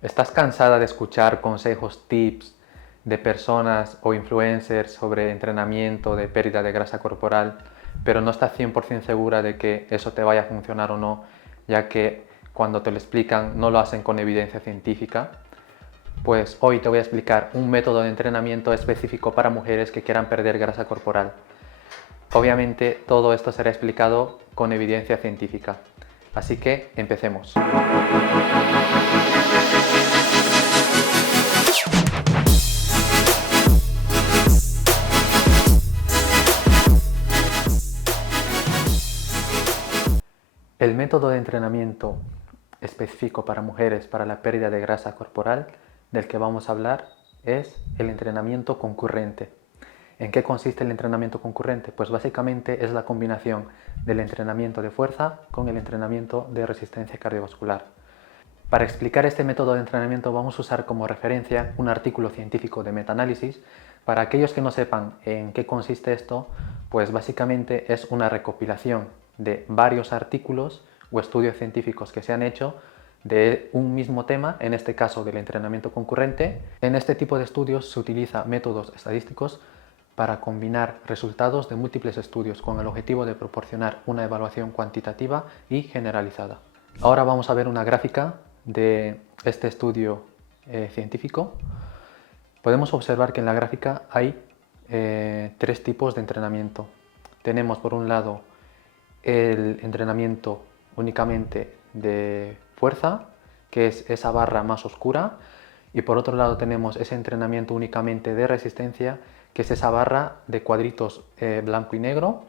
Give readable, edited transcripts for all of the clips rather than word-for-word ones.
¿Estás cansada de escuchar consejos, tips de personas o influencers sobre entrenamiento, de pérdida de grasa corporal, pero no estás 100% segura de que eso te vaya a funcionar o no, ya que cuando te lo explican no lo hacen con evidencia científica? Pues hoy te voy a explicar un método de entrenamiento específico para mujeres que quieran perder grasa corporal. Obviamente todo esto será explicado con evidencia científica. Así que empecemos. El método de entrenamiento específico para mujeres para la pérdida de grasa corporal del que vamos a hablar es el entrenamiento concurrente. ¿En qué consiste el entrenamiento concurrente? Pues básicamente es la combinación del entrenamiento de fuerza con el entrenamiento de resistencia cardiovascular. Para explicar este método de entrenamiento vamos a usar como referencia un artículo científico de metaanálisis. Para aquellos que no sepan en qué consiste esto, pues básicamente es una recopilación de varios artículos o estudios científicos que se han hecho de un mismo tema, en este caso del entrenamiento concurrente. En este tipo de estudios se utiliza métodos estadísticos para combinar resultados de múltiples estudios con el objetivo de proporcionar una evaluación cuantitativa y generalizada. Ahora vamos a ver una gráfica de este estudio científico. Podemos observar que en la gráfica hay tres tipos de entrenamiento. Tenemos por un lado el entrenamiento únicamente de fuerza, que es esa barra más oscura, y por otro lado tenemos ese entrenamiento únicamente de resistencia, que es esa barra de cuadritos blanco y negro,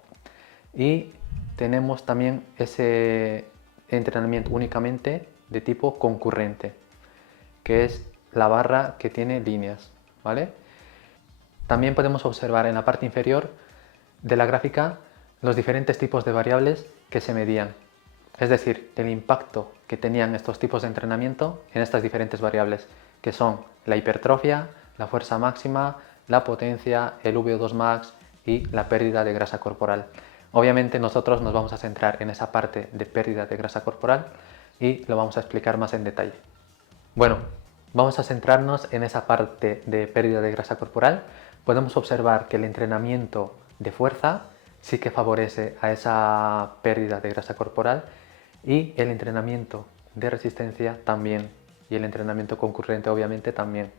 y tenemos también ese entrenamiento únicamente de tipo concurrente, que es la barra que tiene líneas, ¿vale? También podemos observar en la parte inferior de la gráfica los diferentes tipos de variables que se medían, es decir, el impacto que tenían estos tipos de entrenamiento en estas diferentes variables, que son la hipertrofia, la fuerza máxima, la potencia, el VO2 max y la pérdida de grasa corporal. Obviamente nosotros nos vamos a centrar en esa parte de pérdida de grasa corporal y lo vamos a explicar más en detalle. Bueno, vamos a centrarnos en esa parte de pérdida de grasa corporal. Podemos observar que el entrenamiento de fuerza sí que favorece a esa pérdida de grasa corporal y el entrenamiento de resistencia también, y el entrenamiento concurrente obviamente también.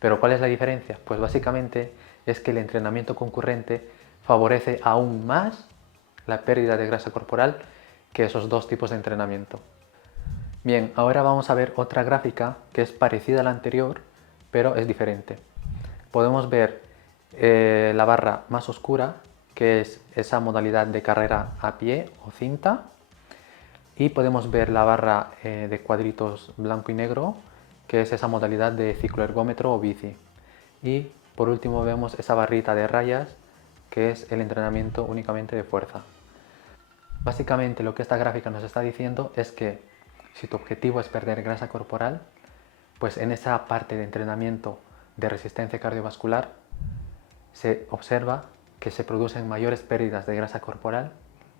Pero ¿cuál es la diferencia? Pues básicamente es que el entrenamiento concurrente favorece aún más la pérdida de grasa corporal que esos dos tipos de entrenamiento. Bien, ahora vamos a ver otra gráfica que es parecida a la anterior, pero es diferente. Podemos ver la barra más oscura, que es esa modalidad de carrera a pie o cinta, y podemos ver la barra de cuadritos blanco y negro, que es esa modalidad de cicloergómetro o bici. Y por último vemos esa barrita de rayas, que es el entrenamiento únicamente de fuerza. Básicamente lo que esta gráfica nos está diciendo es que si tu objetivo es perder grasa corporal, pues en esa parte de entrenamiento de resistencia cardiovascular se observa que se producen mayores pérdidas de grasa corporal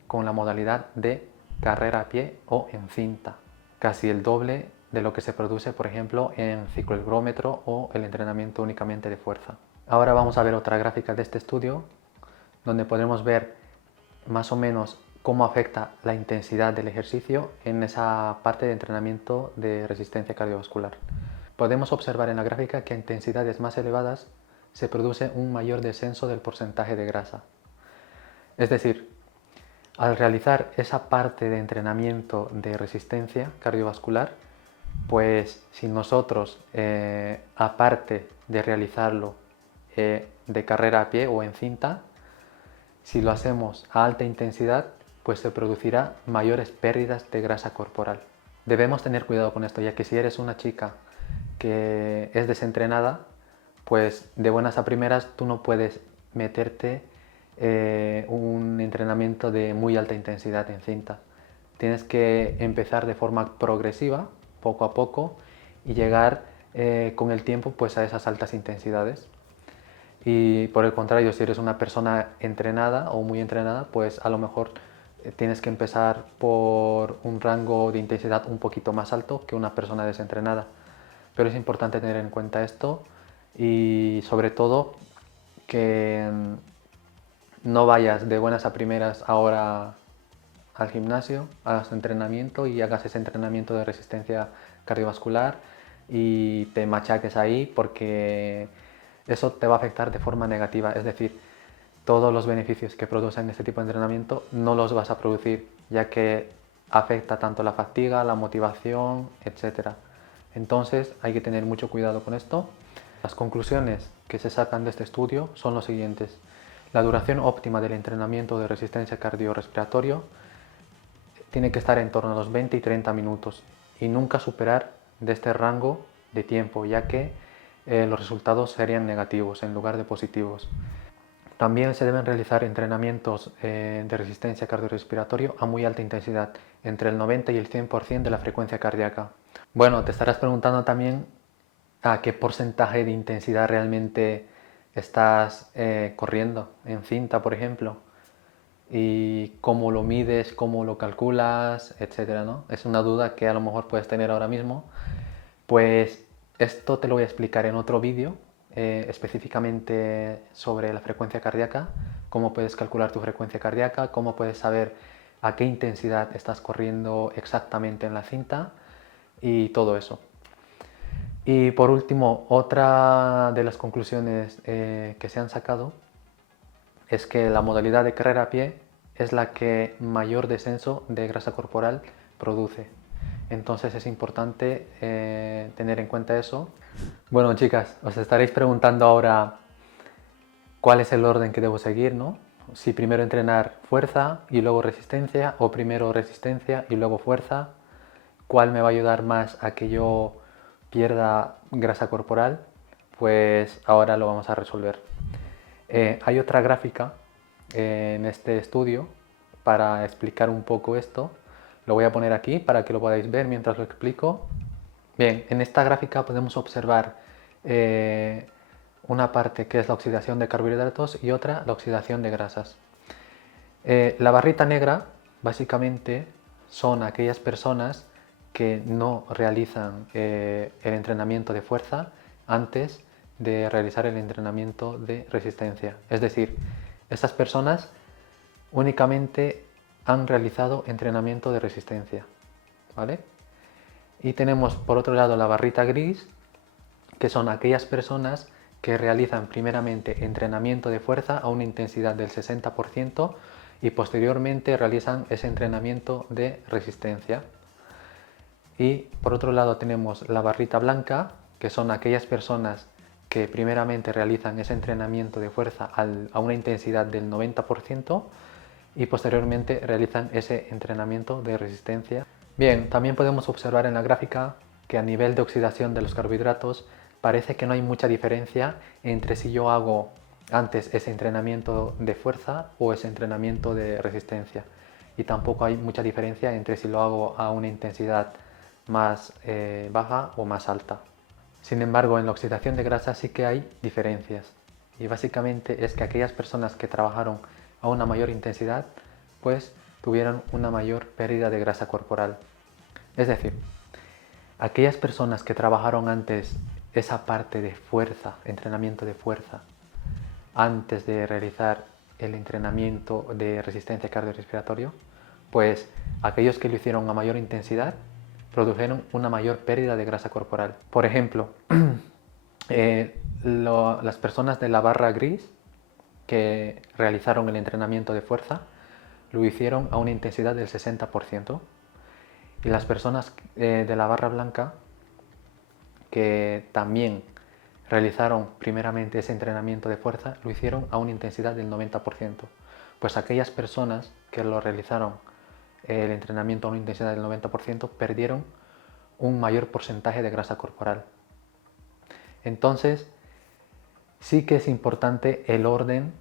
con la modalidad de carrera a pie o en cinta, casi el doble de lo que se produce, por ejemplo, en cicloergómetro o el entrenamiento únicamente de fuerza. Ahora vamos a ver otra gráfica de este estudio, donde podemos ver más o menos cómo afecta la intensidad del ejercicio en esa parte de entrenamiento de resistencia cardiovascular. Podemos observar en la gráfica que a intensidades más elevadas se produce un mayor descenso del porcentaje de grasa. Es decir, al realizar esa parte de entrenamiento de resistencia cardiovascular, pues si nosotros, aparte de realizarlo de carrera a pie o en cinta, si lo hacemos a alta intensidad, pues se producirá mayores pérdidas de grasa corporal. Debemos tener cuidado con esto, ya que si eres una chica que es desentrenada, pues de buenas a primeras tú no puedes meterte un entrenamiento de muy alta intensidad en cinta. Tienes que empezar de forma progresiva, poco a poco, y llegar con el tiempo pues a esas altas intensidades. Y por el contrario, si eres una persona entrenada o muy entrenada, pues a lo mejor tienes que empezar por un rango de intensidad un poquito más alto que una persona desentrenada. pero es importante tener en cuenta esto y sobre todo que no vayas de buenas a primeras ahora al gimnasio, hagas entrenamiento y hagas ese entrenamiento de resistencia cardiovascular y te machaques ahí, porque eso te va a afectar de forma negativa. Es decir, todos los beneficios que producen este tipo de entrenamiento no los vas a producir, ya que afecta tanto la fatiga, la motivación, etcétera. Entonces hay que tener mucho cuidado con esto. Las conclusiones que se sacan de este estudio son los siguientes. La duración óptima del entrenamiento de resistencia cardiorrespiratorio tiene que estar en torno a los 20 y 30 minutos y nunca superar de este rango de tiempo, ya que los resultados serían negativos en lugar de positivos. También se deben realizar entrenamientos de resistencia cardiorrespiratorio a muy alta intensidad, entre el 90 y el 100% de la frecuencia cardíaca. Bueno, te estarás preguntando también a qué porcentaje de intensidad realmente estás corriendo en cinta, por ejemplo, y cómo lo mides, cómo lo calculas, etcétera, ¿no? Es una duda que a lo mejor puedes tener ahora mismo. Pues esto te lo voy a explicar en otro vídeo, específicamente sobre la frecuencia cardíaca, cómo puedes calcular tu frecuencia cardíaca, cómo puedes saber a qué intensidad estás corriendo exactamente en la cinta y todo eso. Y por último, otra de las conclusiones que se han sacado es que la modalidad de carrera a pie es la que mayor descenso de grasa corporal produce. Entonces es importante tener en cuenta eso. Bueno, chicas, os estaréis preguntando ahora cuál es el orden que debo seguir, ¿no? Si primero entrenar fuerza y luego resistencia, o primero resistencia y luego fuerza. ¿Cuál me va a ayudar más a que yo pierda grasa corporal? Pues ahora lo vamos a resolver. Hay otra gráfica en este estudio para explicar un poco esto. Lo voy a poner aquí para que lo podáis ver mientras lo explico. Bien, en esta gráfica podemos observar una parte que es la oxidación de carbohidratos y otra la oxidación de grasas. La barrita negra básicamente son aquellas personas que no realizan el entrenamiento de fuerza antes de realizar el entrenamiento de resistencia. Es decir, estas personas únicamente han realizado entrenamiento de resistencia, ¿vale? Y tenemos por otro lado la barrita gris, que son aquellas personas que realizan primeramente entrenamiento de fuerza a una intensidad del 60% y posteriormente realizan ese entrenamiento de resistencia. Y por otro lado tenemos la barrita blanca, que son aquellas personas que primeramente realizan ese entrenamiento de fuerza a una intensidad del 90% y posteriormente realizan ese entrenamiento de resistencia. Bien, también podemos observar en la gráfica que a nivel de oxidación de los carbohidratos parece que no hay mucha diferencia entre si yo hago antes ese entrenamiento de fuerza o ese entrenamiento de resistencia. Y tampoco hay mucha diferencia entre si lo hago a una intensidad más baja o más alta. Sin embargo, en la oxidación de grasa sí que hay diferencias. Y básicamente es que aquellas personas que trabajaron a una mayor intensidad, pues tuvieron una mayor pérdida de grasa corporal. Es decir, aquellas personas que trabajaron antes esa parte de fuerza, entrenamiento de fuerza, antes de realizar el entrenamiento de resistencia cardiorrespiratorio, pues aquellos que lo hicieron a mayor intensidad produjeron una mayor pérdida de grasa corporal. Por ejemplo, las personas de la barra gris que realizaron el entrenamiento de fuerza lo hicieron a una intensidad del 60%, y las personas de la barra blanca que también realizaron primeramente ese entrenamiento de fuerza lo hicieron a una intensidad del 90%. Pues aquellas personas que lo realizaron el entrenamiento a una intensidad del 90% perdieron un mayor porcentaje de grasa corporal. Entonces, sí que es importante el orden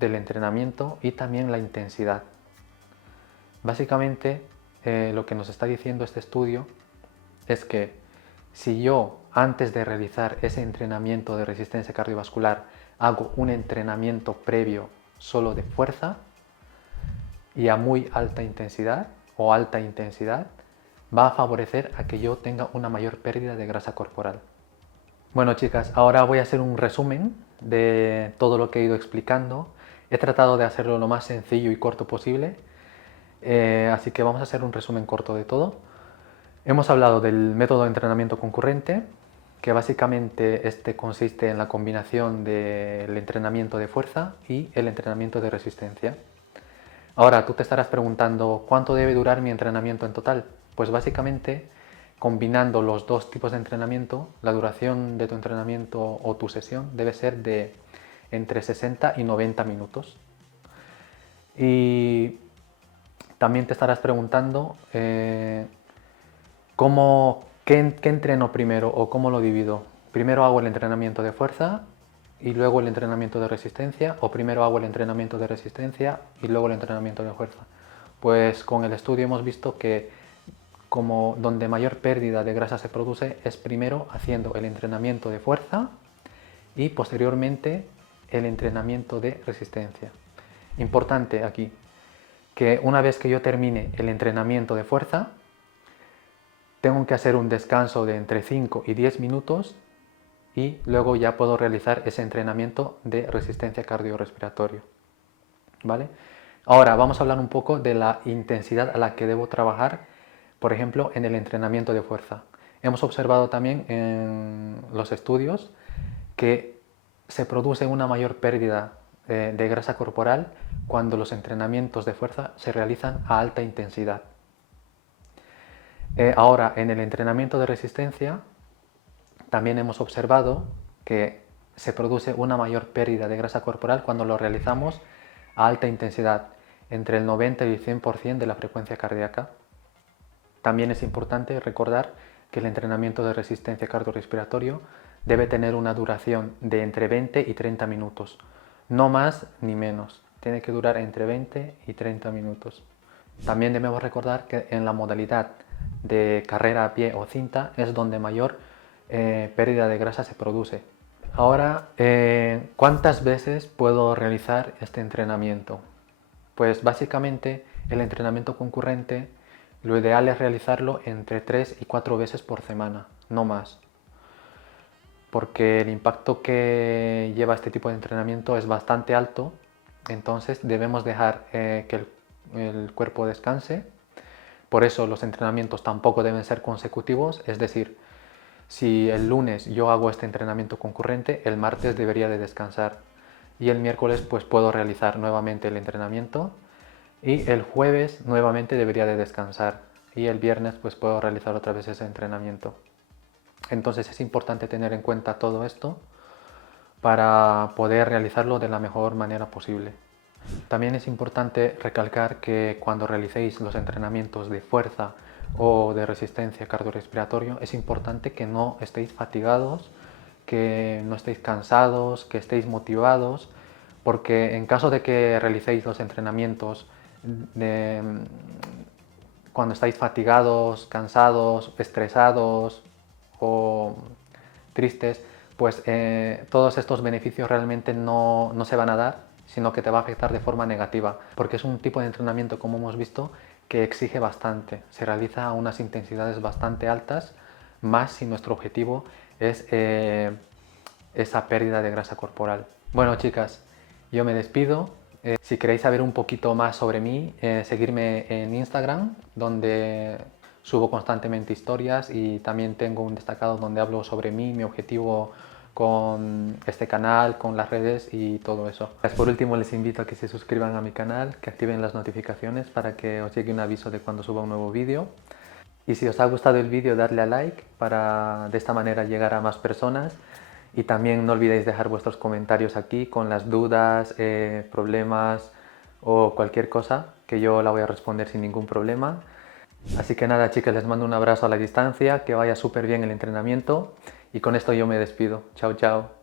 del entrenamiento y también la intensidad. Básicamente, lo que nos está diciendo este estudio es que si yo antes de realizar ese entrenamiento de resistencia cardiovascular hago un entrenamiento previo solo de fuerza y a muy alta intensidad o alta intensidad, va a favorecer a que yo tenga una mayor pérdida de grasa corporal. Bueno, chicas, ahora voy a hacer un resumen de todo lo que he ido explicando. He tratado de hacerlo lo más sencillo y corto posible, así que vamos a hacer un resumen corto de todo. Hemos hablado del método de entrenamiento concurrente, que básicamente este consiste en la combinación del entrenamiento de fuerza y el entrenamiento de resistencia. Ahora, tú te estarás preguntando, ¿cuánto debe durar mi entrenamiento en total? Pues básicamente, combinando los dos tipos de entrenamiento, la duración de tu entrenamiento o tu sesión debe ser de entre 60 y 90 minutos. Y también te estarás preguntando, ¿qué entreno primero o cómo lo divido? ¿Primero hago el entrenamiento de fuerza y luego el entrenamiento de resistencia? ¿O primero hago el entrenamiento de resistencia y luego el entrenamiento de fuerza? Pues con el estudio hemos visto que como donde mayor pérdida de grasa se produce es primero haciendo el entrenamiento de fuerza y posteriormente el entrenamiento de resistencia. Importante aquí, que una vez que yo termine el entrenamiento de fuerza, tengo que hacer un descanso de entre 5 y 10 minutos y luego ya puedo realizar ese entrenamiento de resistencia cardiorrespiratoria. ¿Vale? Ahora vamos a hablar un poco de la intensidad a la que debo trabajar, por ejemplo, en el entrenamiento de fuerza. Hemos observado también en los estudios que se produce una mayor pérdida de grasa corporal cuando los entrenamientos de fuerza se realizan a alta intensidad. Ahora, en el entrenamiento de resistencia, también hemos observado que se produce una mayor pérdida de grasa corporal cuando lo realizamos a alta intensidad, entre el 90 y el 100% de la frecuencia cardíaca. También es importante recordar que el entrenamiento de resistencia cardiorrespiratorio debe tener una duración de entre 20 y 30 minutos, no más ni menos. Tiene que durar entre 20 y 30 minutos. También debemos recordar que en la modalidad de carrera a pie o cinta es donde mayor pérdida de grasa se produce. Ahora, ¿cuántas veces puedo realizar este entrenamiento? Pues básicamente el entrenamiento concurrente lo ideal es realizarlo entre 3 y 4 veces por semana, no más. Porque el impacto que lleva este tipo de entrenamiento es bastante alto, entonces debemos dejar que el cuerpo descanse. Por eso los entrenamientos tampoco deben ser consecutivos, es decir, si el lunes yo hago este entrenamiento concurrente, el martes debería de descansar y el miércoles pues puedo realizar nuevamente el entrenamiento y el jueves nuevamente debería de descansar y el viernes pues puedo realizar otra vez ese entrenamiento. Entonces es importante tener en cuenta todo esto para poder realizarlo de la mejor manera posible. También es importante recalcar que cuando realicéis los entrenamientos de fuerza o de resistencia cardiorrespiratorio es importante que no estéis fatigados, que no estéis cansados, que estéis motivados, porque en caso de que realicéis los entrenamientos cuando estáis fatigados, cansados, estresados o tristes, pues todos estos beneficios realmente no se van a dar, sino que te va a afectar de forma negativa, porque es un tipo de entrenamiento, como hemos visto, que exige bastante, se realiza a unas intensidades bastante altas, más si nuestro objetivo es esa pérdida de grasa corporal. Bueno, chicas, yo me despido. Si queréis saber un poquito más sobre mí, seguirme en Instagram, donde subo constantemente historias y también tengo un destacado donde hablo sobre mí, mi objetivo con este canal, con las redes y todo eso. Por último, les invito a que se suscriban a mi canal, que activen las notificaciones para que os llegue un aviso de cuando suba un nuevo vídeo. Y si os ha gustado el vídeo, darle a like para de esta manera llegar a más personas. Y también no olvidéis dejar vuestros comentarios aquí con las dudas, problemas o cualquier cosa, que yo la voy a responder sin ningún problema. Así que nada, chicas, les mando un abrazo a la distancia, que vaya súper bien el entrenamiento y con esto yo me despido. Chao, chao.